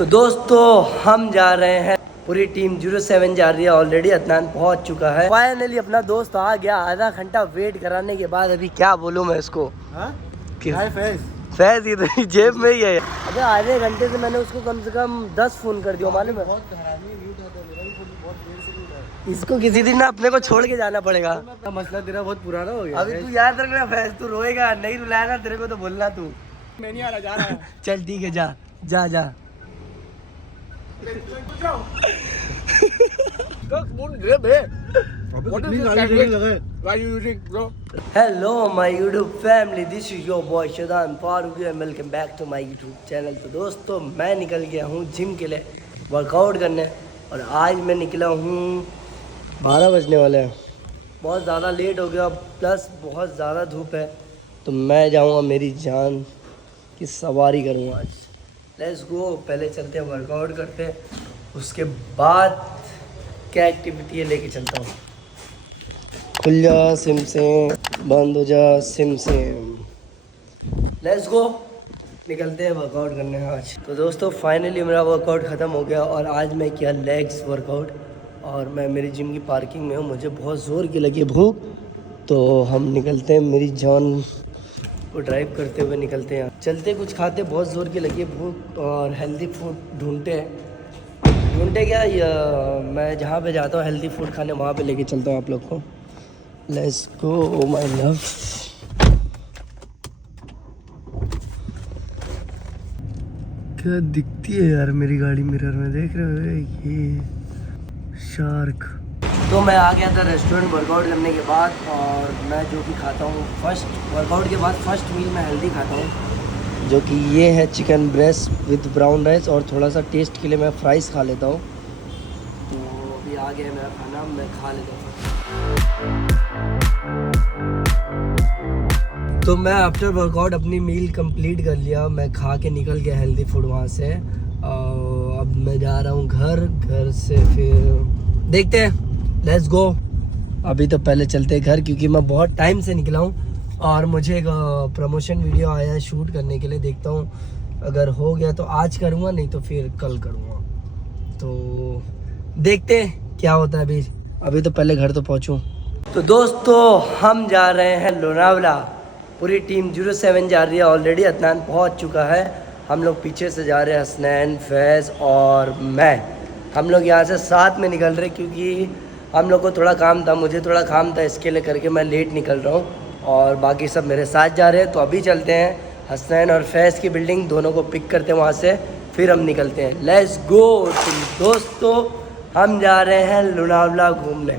तो दोस्तों हम जा रहे हैं, पूरी टीम 07 जा रही है। ऑलरेडी अदनान पहुंच चुका है। फाइनली अपना दोस्त आ गया। आधा घंटा वेट कराने के बाद अभी क्या बोलूं मैं इसको। फैज इधर जेब में ही है। अबे आधे घंटे से मैंने उसको कम से कम 10 फोन कर दिया मालूम है। इसको किसी दिन ना अपने को छोड़ के जाना पड़ेगा। मसला तेरा बहुत पुराना हो गया। अभी तू याद रखना फैज, तू रोएगा नहीं, रुलाया ना तेरे को तो बोलना तू। मैं नहीं आ रहा, जा रहा है। चल ठीक है, जा जा जा। Hello my YouTube family, this is your boy Shadan Farooq and welcome back to my YouTube channel. तो दोस्तों मैं निकल गया हूँ जिम के लिए वर्कआउट करने, और आज मैं निकला हूँ 12 बजने वाले हैं। बहुत ज़्यादा लेट हो गया, प्लस बहुत ज़्यादा धूप है, तो मैं जाऊँगा मेरी जान की सवारी करूँगा आज। लेट्स गो, पहले चलते हैं वर्कआउट करते हैं, उसके बाद क्या एक्टिविटी है लेके चलता हूँ। खुल जा सिम से, बंद हो जा सिम से। लेट्स गो, निकलते हैं वर्कआउट करने आज। तो दोस्तों फाइनली मेरा वर्कआउट ख़त्म हो गया, और आज मैं किया लेग्स वर्कआउट, और मैं मेरी जिम की पार्किंग में हूँ। मुझे बहुत ज़ोर की लगी भूख, तो हम निकलते हैं, मेरी जान को ड्राइव करते हुए निकलते हैं। चलते कुछ खाते, बहुत ज़ोर की लगी है भूख, और हेल्दी फूड ढूंढते क्या, मैं जहाँ पे जाता हूँ हेल्दी फूड खाने, वहाँ पे लेके चलता हूँ आप लोग को। Let's go my love. क्या दिखती है यार मेरी गाड़ी मिरर में, देख रहे हो ये शार्क। तो मैं आ गया था रेस्टोरेंट वर्कआउट करने के बाद, और मैं जो कि खाता हूँ फर्स्ट वर्कआउट के बाद फर्स्ट मील मैं हेल्दी खाता हूँ, जो कि ये है chicken breast with brown rice, और थोड़ा सा टेस्ट के लिए मैं फ्राइज़ खा लेता हूँ। तो अभी आ गया मेरा खाना, मैं खा लेता हूँ। तो मैं आफ्टर वर्कआउट अपनी मील कंप्लीट कर लिया, मैं खा के निकल गया हेल्दी फूड वहाँ से। अब मैं जा रहा हूँ घर से फिर देखते हैं, लेट्स गो। अभी तो पहले चलते हैं घर, क्योंकि मैं बहुत टाइम से निकला हूँ, और मुझे एक प्रमोशन वीडियो आया है शूट करने के लिए। देखता हूँ अगर हो गया तो आज करूँगा, नहीं तो फिर कल करूँगा। तो देखते हैं क्या होता है। अभी तो पहले घर तो पहुँचूँ। तो दोस्तों हम जा रहे हैं लोनावला, पूरी टीम 07 जा रही है। ऑलरेडी अदनान पहुँच चुका है। हम लोग पीछे से जा रहे हैं, हसनैन, फैज़ और मैं। हम लोग यहाँ से साथ में निकल रहे, क्योंकि हम लोग को थोड़ा काम था, मुझे थोड़ा काम था, इसके लिए करके मैं लेट निकल रहा हूँ, और बाकी सब मेरे साथ जा रहे हैं। तो अभी चलते हैं हसनैन और फैज़ की बिल्डिंग, दोनों को पिक करते हैं वहाँ से, फिर हम निकलते हैं। Let's go. दोस्तों हम जा रहे हैं लोनावला घूमने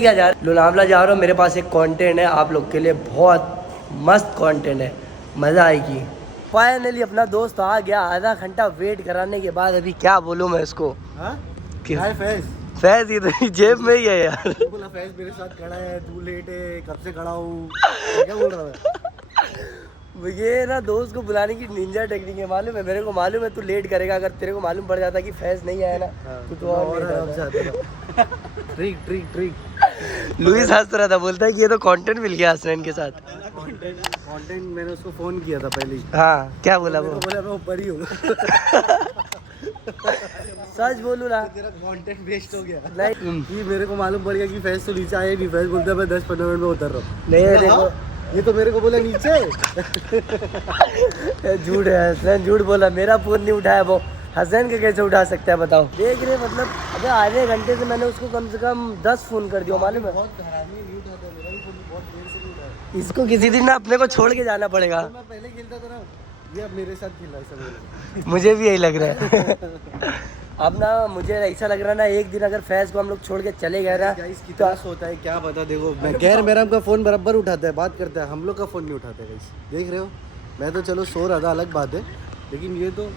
क्या जा रहे हैं, लोनावला जा रहा हूँ। मेरे पास एक कंटेंट है आप लोग के लिए, बहुत मस्त कंटेंट है, मज़ा आएगी। फाइनली अपना दोस्त आ गया। आधा घंटा वेट कराने के बाद अभी क्या बोलूँ मैं इसको। फैज इधर जेब में ही है यार। बोला फैज मेरे साथ खड़ा है, तू लेट है, कब से खड़ा हूँ, क्या बोल रहा है। ये ना दोस्त को बुलाने की निंजा टेक्निक है, मालूम है मेरे को। मालूम है तू लेट करेगा, अगर तेरे को मालूम पड़ जाता कि फैज नहीं आया ना, तो और ट्रिक लुइस हंस रहा था, बोलता है कि ये तो कंटेंट मिल गया हसनैन के साथ। कंटेंट मैंने उसको फोन किया था पहले। हाँ क्या बोला वो? बोला मैं ऊपर ही हूँ। सच बोलूँ ना, तेरा कंटेंट वेस्ट हो गया। नहीं कि मेरे को मालूम पड़ गया कि फैज तो नीचे आया नहीं। फैज बोलता है मैं 10-15 मिनट में उतर रहा हूँ। नहीं देखो, ये तो मेरे को बोला नीचे। झूठ है, हसनैन झूठ बोला। मेरा फोन नहीं उठाया वो, हसनैन का कैसे उठा सकता है बताओ। देख रहे मतलब, अबे आधे घंटे से मैंने उसको कम से कम 10 फोन कर दिया मालूम है। बहुत हरामी, नहीं उठाता मेरा भी फोन, बहुत देर से नहीं उठाया। इसको किसी दिन ना अपने को छोड़ के जाना पड़ेगा। मैं पहले खेलता था ना, ये अब मेरे साथ खेल रहा है सब। मुझे भी यही लग रहा है। अब ना मुझे ऐसा लग रहा है ना, एक दिन अगर फैज को हम लोग छोड़ के चले गए ना, कितना होता है क्या पता। देखो मैं गैर मेरा का फोन बराबर उठाता है, बात करता है, हम लोग का फोन नहीं उठाता है। देख रहे हो, मैं तो चलो सो रहा था, अलग बात है, लेकिन ये तो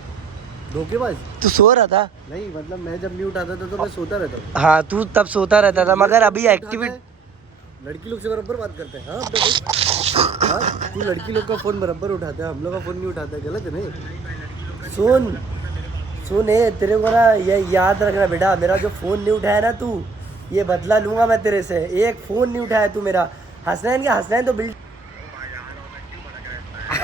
धोखेबाज। तू सो रहा था? नहीं मतलब मैं जब नहीं उठाता था तो मैं सोता रहता था। हाँ तू तब सोता रहता था, मगर अभी एक्टिविटी लड़की लोग से बराबर बात करते हैं। हाँ तू लड़की लोग का फोन बराबर उठाता है, हम लोग का फोन नहीं उठाता है, गलत है नहीं। सुन तेरे को ना ये याद रखना बेटा, मेरा जो फ़ोन नहीं उठाया ना तू, ये बदला लूँगा मैं तेरे से। एक फ़ोन नहीं उठाया तू मेरा। हसनैन तो बिल्ड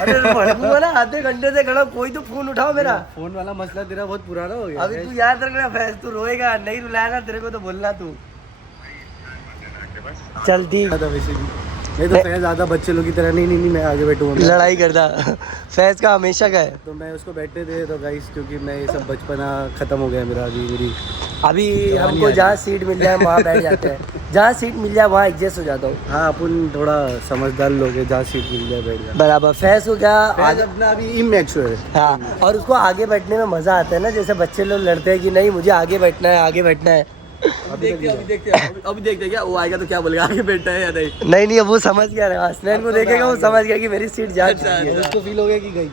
अरे भड़कूंगा ना, आधे घंटे से खड़ा, कोई तो फोन उठाओ मेरा। फोन वाला मसला तेरा बहुत पुराना हो गया। अभी तू याद रखना फैज, तू रोएगा नहीं, रुलाएगा तेरे को तो बोलना तू। चल ठीक। वैसे भी नहीं तो फैज ज्यादा बच्चे लोग की तरह नहीं मैं आगे बैठूंगा, लड़ाई करता फैज का हमेशा का है। तो मैं उसको बैठने दे तो गाइस, क्योंकि मैं ये सब बचपना खत्म हो गया मेरा। अभी हमको जहाँ सीट मिल जाए वहाँ बैठ जाते हैं, जहाँ सीट मिल जाए वहाँ एडजस्ट हो जाता हूँ। हाँ अपन थोड़ा समझदार लोग हैं, जहाँ सीट मिल जाए बैठ जाए। बराबर। फैज को क्या फैज अपना अभी इमैच्योर है। हाँ, और उसको आगे बैठने में मजा आता है ना, जैसे बच्चे लोग लड़ते हैं कि नहीं मुझे आगे बैठना है, आगे बैठना है। अभी देखते क्या वो आएगा तो क्या बोलेगा, आगे बैठा है या नहीं। नहीं अब वो समझ गया ना, हसनैन को देखेगा वो समझ गया कि मेरी सीट जा चुकी है। उसको फील हो गया कि गई।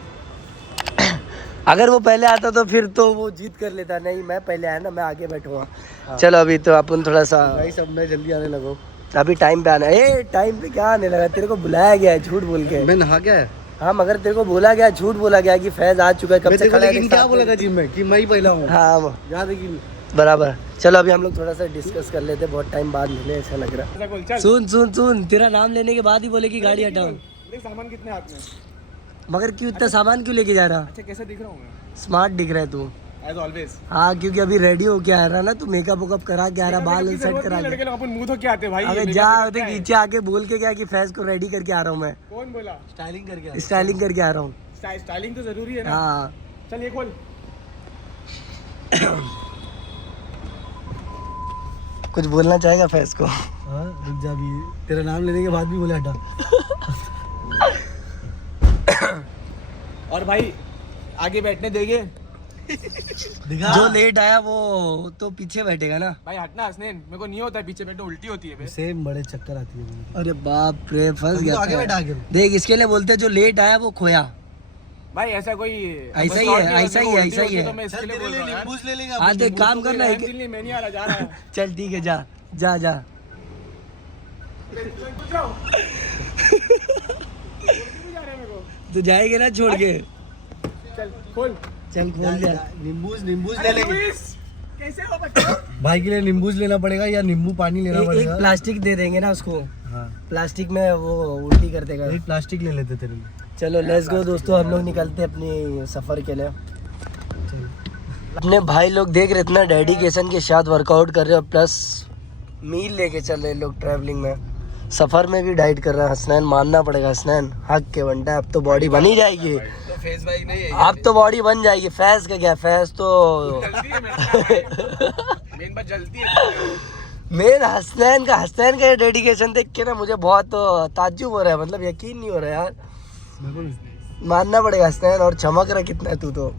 अगर वो पहले आता तो फिर तो वो जीत कर लेता, नहीं मैं पहले आया ना, मैं आगे बैठूंगा। चलो अभी तो अपन थोड़ा सा गाइस अब मैं जल्दी आने लगा हूँ। अभी टाइम पे आना है। टाइम पे क्या आने लगा, तेरे को बुलाया गया है झूठ बोल के। मैं नहा गया है। हाँ मगर तेरे को बोला गया, झूठ बोला गया कि फैज आ चुका है, कब से खड़ा है। लेकिन क्या बोला था जिम में कि मैं ही पहला हूँ। हाँ याद है कि बराबर। चलो अभी हम लोग थोड़ा सा डिस्कस कर लेते हैं, बहुत टाइम बाद मिले ऐसा लग रहा है। सुन सुन सुन, तेरा नाम लेने के बाद ही बोले कि गाड़ी हटाओ। सामान कितने हाथ में? मगर क्यों इतना सामान क्यों लेके जा रहा? अच्छा कैसा दिख रहा हूँ मैं? स्मार्ट दिख रहा है तू एज ऑलवेज। हाँ क्योंकि अभी रेडी होके आ रहा ना, तू मेकअप वेकअप करा के आ रहा, बाल सेट करा के। लड़के लोग अपन मुंह धो के आते भाई। अबे जा उधर नीचे आके बोल के क्या कि फैज को रेडी करके आ रहा हूँ मैं, कौन बोला? स्टाइलिंग करके स्टाइलिंग करके आ रहा हूँ। स्टाइलिंग तो जरूरी है ना। हाँ चल ये खोल। कुछ बोलना चाहेगा फैज को? हाँ रुक जा, भी तेरा नाम लेने के बाद भी बोले हटा। और भाई आगे बैठने देंगे? जो लेट आया वो तो पीछे बैठेगा ना। भाई हटना हसनैन, मेरे को नहीं होता है पीछे बैठना, उल्टी होती है बे। सेम बड़े चक्कर आती है। अरे बाप रे फंस गया। आगे बैठा आगे। देख इसके लिए बोलते हैं जो लेट आया वो खोया। भाई ऐसा कोई ऐसा ही है, ऐसा ही है, ऐसा ही है। तो मैं इसके लिए बोल रहा हूँ यार। ले लेंगे। हाँ देख काम करना है। दिल नहीं, मैं नहीं आ रहा, जा रहा है। चल ठीक है, जा जा जा। तो जाएंगे ना छोड़ के। चल खोल। चल खोल जा। नींबूज ले लेंगे। कैसे हो बच्चों? भाई के लिए नींबूज लेना पड़ेगा या नींबू पानी लेना एक पड़ेगा? प्लास्टिक दे देंगे ना उसको, हाँ प्लास्टिक में वो उल्टी कर देगा। एक प्लास्टिक ले लेते तेरे लिए। चलो लेट्स गो दोस्तों, हम लोग निकलते हैं अपनी सफर के लिए। अपने भाई लोग देख रहे इतना डेडिकेशन के साथ वर्कआउट कर रहे हो, प्लस मील लेके चल रहे लोग ट्रैवलिंग में। सफर में भी डाइट कर रहे हैं। हसनैन मानना पड़ेगा, हसनैन हक के बनता है। अब तो बॉडी बन ही जाएगी, तो फेस भाई नहीं है अब तो बॉडी बन जाएगी। फैज का क्या, फैज तो मेन बात जलती है। मेन हसनैन का ये डेडिकेशन देख के ना मुझे बहुत ताज्जुब हो रहा है, मतलब यकीन नहीं हो रहा है यार। मानना पड़ेगा हसनैन, और चमक रहा कितना है तू तो,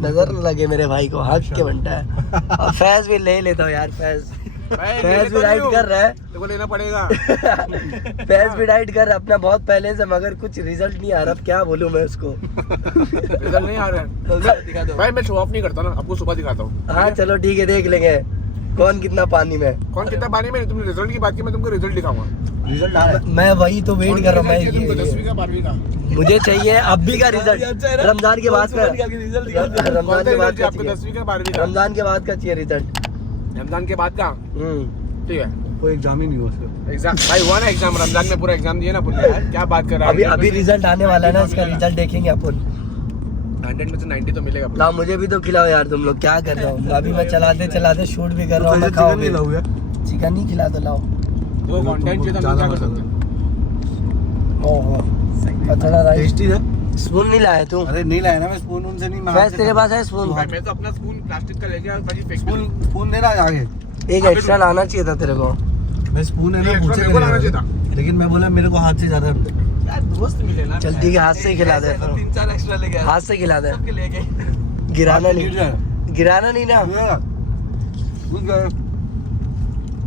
नजर न लगे मेरे भाई को, हक के बनता है। और फैज भी ले लेता हूँ यार, फैज भी डाइट कर रहा है। तो लेना पड़ेगा। फैज भी डाइट कर रहा है अपना बहुत पहले से, मगर कुछ रिजल्ट नहीं आ रहा। अब क्या बोलूं मैं उसको। रिजल्ट नहीं आ रहा है, दिखा दो भाई। मैं शो ऑफ नहीं करता ना, आपको सुबह दिखाता हूँ। हाँ चलो ठीक है, देख लेंगे कौन कितना पानी में। कौन कितना पानी में? तुमने रिजल्ट की बात की, मैं तुमको रिजल्ट दिखाऊंगा। रिजल्ट आ रहा है। मैं वही तो वेट कर रहा हूँ। तुमको मैं 10वीं का 12वीं का मुझे चाहिए अभी का रिजल्ट, रमजान के बाद का। रमजान के बाद का आपको 10वीं का 12वीं का? रमजान के बाद का चाहिए रिजल्ट। रमजान के बाद का? ठीक है। कोई एग्जाम ही नहीं हुआ उसका। एग्जाम भाई हुआ ना, एग्जाम रमजान में पूरा एग्जाम दिया ना अपन ने यार। क्या बात कर रहा है? अभी रिजल्ट आने वाला है ना, इसका रिजल्ट देखेंगे अपन। 100 में से 90 तो मिलेगा। ना मुझे भी तो खिलाओ यार, तुम लोग क्या कर रहे हो? अभी मैं चलाते शूट भी कर रहा हूँ। चिकन नहीं लाऊंगा। चिकन नहीं खिला तो लाओ। वो कंटेंट चाहिए तो हम क्या कर सकते हैं? ओहो थोड़ा राइस। टेस्टी है। स्पून नहीं लाया तू? अरे नहीं लाया ना मैं, स्पून उनसे नहीं मांगा। फैज तेरे पास है स्पून? भाई मैं तो अपना स्पून प्लास्टिक का लेके आया, भाई फेंक दूं। स्पून देना आगे। एक एक्स्ट्रा लाना चाहिए था तेरे को। मैं स्पून है ना ये पूछे मेरे को लाना चाहिए था। लेकिन मैं बोला मेरे को हाथ से ज्यादा। यार दोस्त मिले ना। चल ठीक है, हाथ से ही खिला दे। 3-4 एक्स्ट्रा लेके आया। हाथ से खिला दे, सबके लेके। गिराना नहीं ना।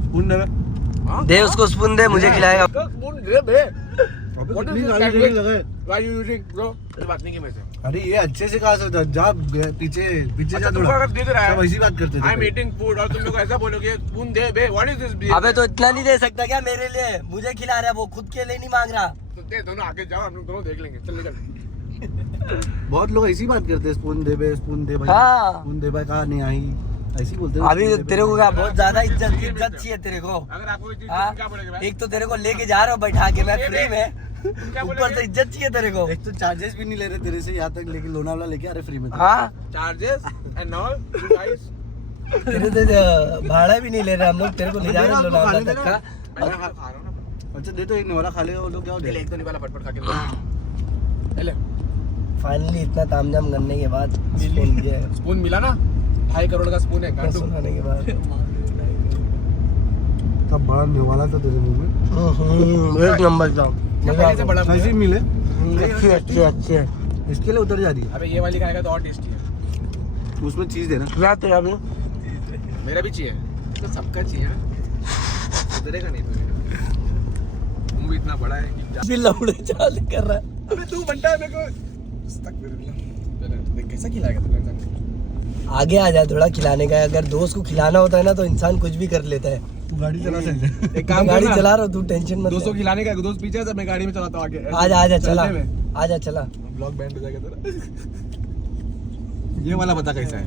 स्पून दे। दे उसको स्पून दे, मुझे खिलाएगा। स्पून दे बे। What is this? Why you using bro? ये बात नहीं की मैं से। अरे ये अच्छे से कहा सकता, जा पीछे पीछे जा तुमको थोड़ा। अगर दे रहा है, सब ऐसी बात करते थे। I'm eating food और तुम मेरे को ऐसा बोलोगे स्पून दे बे। What is this? अबे तो इतना नहीं दे सकता क्या मेरे लिए? मुझे खिला रहा है वो, खुद के लिए नहीं मांग रहा। तो दे, दोनों आगे जाओ, हम लोग दोनों देख लेंगे। चल निकल। बहुत लोग ऐसी बात करते हैं, स्पून दे बे, स्पून दे भाई। हाँ। स्पून दे भाई, कहा नहीं आई, ऐसी बोलते हैं। अभी तेरे को क्या बहुत ज्यादा इज्जत चाहिए तेरे को? अगर आपको ये चीज हाँ? क्या बोलेगा भाई? एक तो तेरे को लेके जा रहा हूँ बैठा के मैं फ्री में, ऊपर से इज्जत चाहिए तेरे को। एक तो चार्जेस भी नहीं ले रहे तेरे से यहाँ तक, लेकिन लोनावला लेके अरे फ्री में था। हाँ चार्जेस एंड ऑल गाइस। तेरे से भाड़ा भी नहीं ले रहे हम लोग, तेरे को ले जा रहे हैं लोनावला तक का। मैं खा रहा हूं ना। अच्छा दे तो, एक निवाला खा लेगा वो लोग, क्या हो ले जाएगा। एक तो नहीं वाला फटफट खा के ले। फाइनली इतना तामझाम करने के बाद स्पून दिया है। स्पून मिला ना, 2.5 करोड़ का स्पून है गांडू। सुनाने के बाद तब बड़ा निवाला था तेरे मुंह में। एक नंबर का पहले से बड़ा ऐसे ही मिले, अच्छे अच्छे अच्छे। इसके लिए उतर जा रही है। अबे ये वाली खाएगा तो और टेस्टी है। उसमें चीज देना। खिला तेरा भी। मेरा भी चाहिए तो सबका चाहिए ना, उतरेगा नहीं तुझे। मुंह भी इतना बड़ा है कि भी लौड़े चाल कर रहा है। अबे तू बनता है मेरे को देख कैसा खिलाएगा तू इंसान। आगे आ जा थोड़ा खिलाने का। अगर दोस्त को खिलाना होता है ना तो इंसान कुछ भी कर लेता है। तू गाड़ी चला सकते। एक काम गाड़ी कर चला रहा हूँ, तू टेंशन मत दोस्तों ले। खिलाने का, दोस्त पीछे है तो मैं गाड़ी में चलाता हूँ आगे। आजा आजा चला, चलने में आजा चला। ब्लॉग बैंड हो जाएगा तेरा। ये वाला बता कैसा है?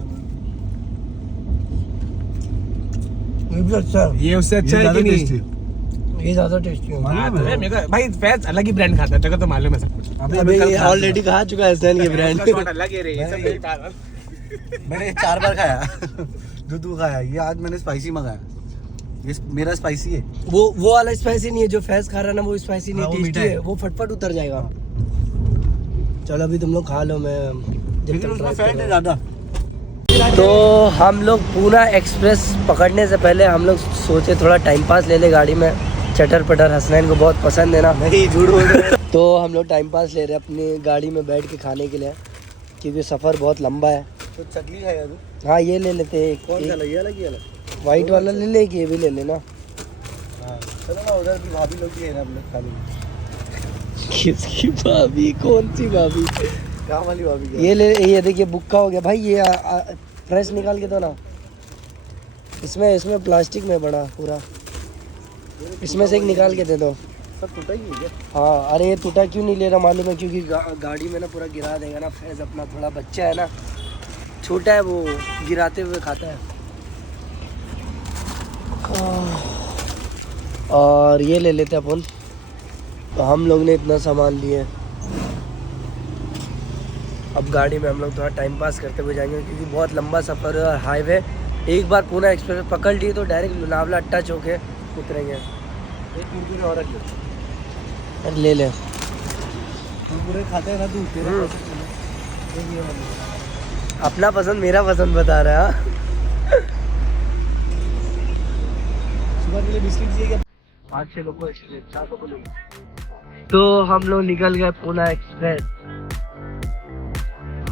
ये भी अच्छा है, ये उससे अच्छा है कि नहीं? ये ज्यादा टेस्टी है। हाँ, तो मेरे को भाई फैज अलग ही ब्रांड खाता है, तेरे को तो मालूम है सब कुछ। अबे ये ऑलरेडी खा चुका है सैन ये ब्रांड। उसका स्वाद अलग ही है, ये सब मेरी बात। मैंने 4 बार खाया। जो तू खाया, ये आज मैंने स्पाइसी मंगाया। ये मेरा स्पाइसी है। वो वाला स्पाइसी नहीं है जो फैज खा रहा है ना, वो स्पाइसी नहीं हाँ, वो टेस्टी मीठा है, है। वो फटफट उतर जाएगा। चलो अभी तुम लोग खा लो, मैं जब लेकिन तक उसमें try फैट कर है रहा ज्यादा। हूँ। तो हम लोग पूना एक्सप्रेस पकड़ने से पहले हम लोग सोचे थोड़ा टाइम पास ले ले गाड़ी में। चटर पटर हसनैन को बहुत पसंद है ना। नहीं, झूठ बोल रहे। तो हम लोग टाइम पास ले रहे हैं अपनी गाड़ी में बैठ के खाने के लिए, क्योंकि सफ़र बहुत लंबा है। तो चकली खाएगा तू? हाँ ये ले लेते हैं कौन सा एक लगी? अलग ही अलग। वाइट वाला ले ले, कि ये भी ले लेना। हाँ चलो ना, उधर भी भाभी लोग भी है ना हम लोग खाने में। किसकी भाभी? कौन सी भाभी? कहाँ वाली भाभी क्या? ये ले, ये देखिए बुक्का हो गया भाई। ये फ्रेश निकाल के दो ना। इसमें प्लास्टिक में बड़ा पूरा, इसमें से एक निकाल के दे दो। सब टूटा ही है क्या? हाँ अरे ये टूटा क्यों नहीं ले रहा मालूम है? क्योंकि गाड़ी में ना पूरा गिरा देगा ना। फैज अपना थोड़ा बच्चा है ना, छोटा है, वो गिराते हुए खाता है। और ये ले लेते अपन। तो हम लोग ने इतना सामान लिए। अब गाड़ी में हम लोग थोड़ा टाइम पास करते हुए जाएंगे, क्योंकि बहुत लंबा सफ़र है और हाईवे। एक बार पूना एक्सप्रेस पकड़ लिए तो डायरेक्ट लोनावला टच होके उतरेंगे। एक कुरकुरे और रख लो। ले ले। कुरकुरे खाते हैं ना तू? तेरा एक ये वाला। अपना पसंद मेरा पसंद बता रहा है। सुबह के लिए बिस्किट चाहिए क्या? 5-6 लोगों को, 4 लोगों को। तो हम लोग निकल गए पूना एक्सप्रेस।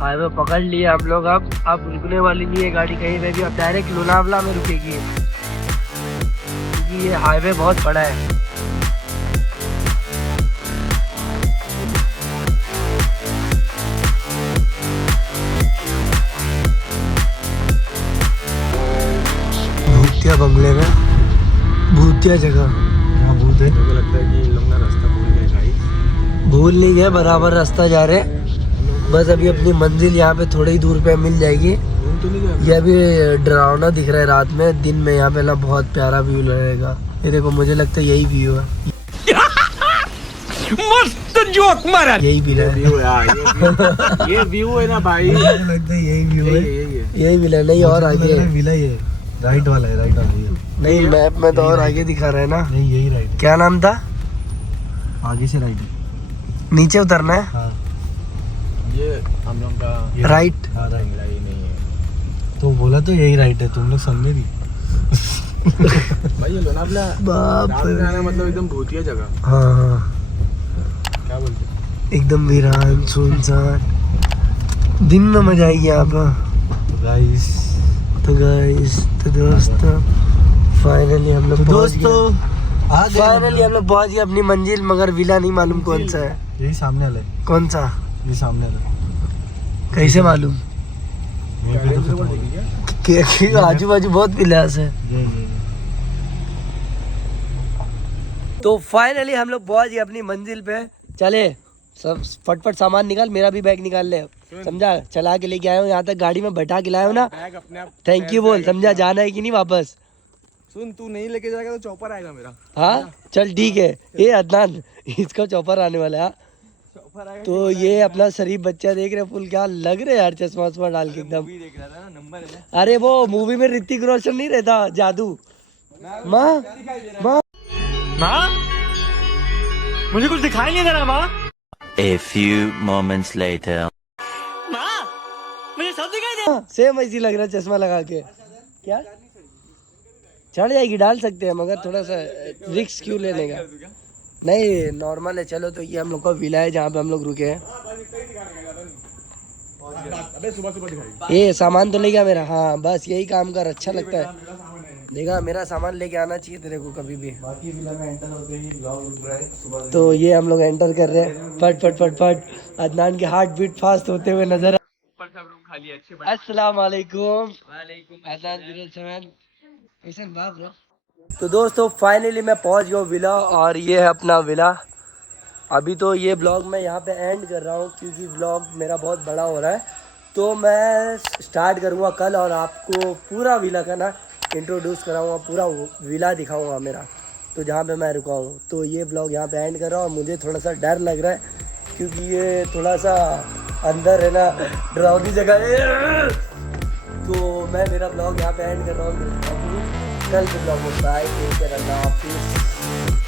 हाईवे पकड़ लिए हम लोग। अब रुकने वाली नहीं है गाड़ी कहीं पे भी, अब डायरेक्ट लोनावला में रुकेगी, क्योंकि ये हाईवे बहुत बड़ा है। भूतिया बंगले में, भूतिया जगह। हाँ भूत है। मेरे को लगता है कि इन लोग ना रास्ता भूल गए गाइस। भूल नहीं गए, बराबर रास्ता जा रहे हैं। बस अभी अपनी मंजिल यहाँ पे थोड़ी ही दूर पे मिल जाएगी। भूल तो नहीं गए। ये अभी डरावना दिख रहा है रात में। दिन में यहाँ पे ना बहुत प्यारा व्यू लगेगा। ये देखो, मुझे लगता है यही व्यू है। मस्त जोक मारा। यही भी है, व्यू यार, ये व्यू है ना भाई। मुझे लगता है यही व्यू है। यही मिला। नहीं और आगे है। विला ये राइट वाला है, राइट वाला ये। नहीं मैप में तो और आगे दिखा रहा है ना। नहीं यही राइट है। क्या नाम था? आगे से राइट है। नीचे उतरना है। हाँ ये हम लोग का राइट। हाँ राइट। बंगला ही नहीं है तो बोला तो यही राइट है, तुम लोग समझे भी। भाई। ये लोनावला बाप रात में रे। आना मतलब एकदम भूतिया जगह। हाँ हाँ, क्या बोलते? एकदम वीरान सुनसान। दिन में मजा आएगी यहाँ पर। तो गाइस, तो दोस्तों फाइनली हम लोग पहुंच गए। आ गए। फाइनली हम लोग पहुंच गए अपनी मंजिल, मगर विला नहीं मालूम कौन सा है। यही सामने वाला है। कौन सा? ये सामने वाला। कैसे मालूम? यहीं पे तो खत्म हो गया। कि आजू बाजू बहुत विलास है। ये। तो फाइनली हम लोग पहुंच गए अपनी मंजिल पे। चले सब फटफट सामान निकाल, मेरा भी बैग निकाल ले, समझा? चला के लेके आया हूँ यहाँ तक, गाड़ी में बैठा के लाया हूँ ना। बैग अपने आप थैंक यू बोल, समझा? जाना है कि नहीं वापस? सुन तू नहीं लेके जाएगा तो चॉपर आएगा मेरा। हाँ चल ठीक है। ये अदनान इसका चौपर आने वाला है। चॉपर आएगा। तो ये अपना शरीफ बच्चा देख रहे फुल क्या लग रहे यार चश्मा वश्मा डाल के एकदम। मूवी देख रहा था ना, नंबर है ना। अरे वो मूवी में ऋतिक रोशन नहीं रहता जादू। माँ माँ माँ मुझे कुछ दिखाई नहीं दे रहा माँ। A few moments later. माँ मुझे सब दिखाई दे। सेम ऐसी लग रहा है चश्मा लगा के। क्या चढ़ जाएगी, डाल सकते हैं मगर थोड़ा सा रिस्क क्यों लेने का। नहीं नॉर्मल है। चलो तो ये हम लोग का विला है जहाँ पे हम लोग रुके हैं। अबे सुबह सुबह दिखाई। ये सामान तो ले गया मेरा। हाँ बस यही काम कर, अच्छा लगता है। देखा मेरा सामान लेके आना चाहिए तेरे को कभी भी। बाकी विला में एंटर होते ही ब्लॉग उठ रहा है सुबह। तो ये हम लोग एंटर कर रहे हैं। फट फट फट फट अदनान के हार्ट बीट फास्ट होते हुए नजर। अस्सलाम वालेकुम। तो दोस्तों फाइनली मैं पहुंच गया विला और ये है अपना विला। अभी तो ये ब्लॉग मैं यहाँ पे एंड कर रहा हूँ क्योंकि ब्लॉग मेरा बहुत बड़ा हो रहा है। तो मैं स्टार्ट करूँगा कल और आपको पूरा विला का ना इंट्रोड्यूस कराऊँगा, पूरा विला दिखाऊँगा मेरा। तो जहाँ पे मैं रुका हूँ तो ये ब्लॉग यहाँ पे एंड कर रहा हूँ। मुझे थोड़ा सा डर लग रहा है क्योंकि ये थोड़ा सा अंदर है ना डरावनी जगह है। तो मैं मेरा ब्लॉग यहाँ पे एंड कर रहा हूँ। कल के ब्लॉग में बाय, टेक केयर, अल्लाह हाफिज़।